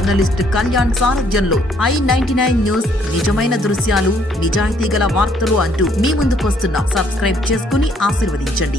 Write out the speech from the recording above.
journalist Kalyan సారథ్యంలో I ninety nine news నిజమైన దృశ్యాలు నిజాయితీ గల వార్తలు అంటూ మీ ముందుకు వస్తున్న సబ్స్క్రైబ్ చేసుకుని ఆశీర్వదించండి